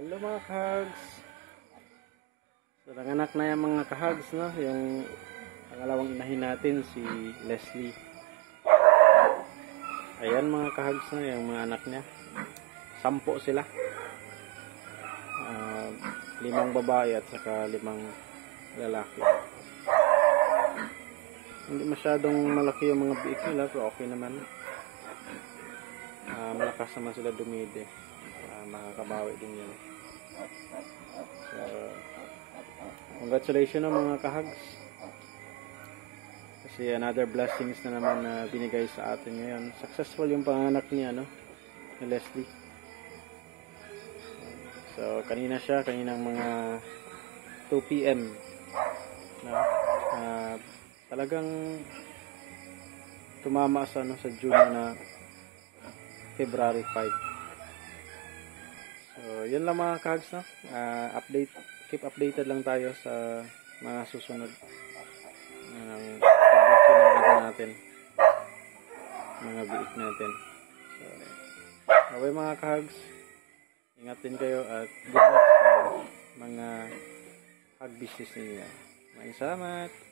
Hello mga kahags. So nanganak na yung mga kahags, no? Yung pangalawang inahin natin si Leslie. Ayan mga kahags, no? Yung mga anak niya. 10 sila. 5 babae at saka 5 lalaki. Hindi masyadong malaki yung mga biik nila, pero okay naman. Malakas naman sila dumide. Makakabawi din yun. So, congratulations mga kahags. Kasi another blessings na naman na binigay sa atin ngayon. Successful yung panganak niya, no? Ni Leslie. So, kaninang mga 2 PM. No? Talagang tumama sa, no, sa June na February 5. So, yun lang mga kahags, no? Keep updated lang tayo sa mga susunod ng natin, mga biik natin. So, okay mga kahags, ingat din kayo at good luck sa mga hag business ninyo. Maraming salamat.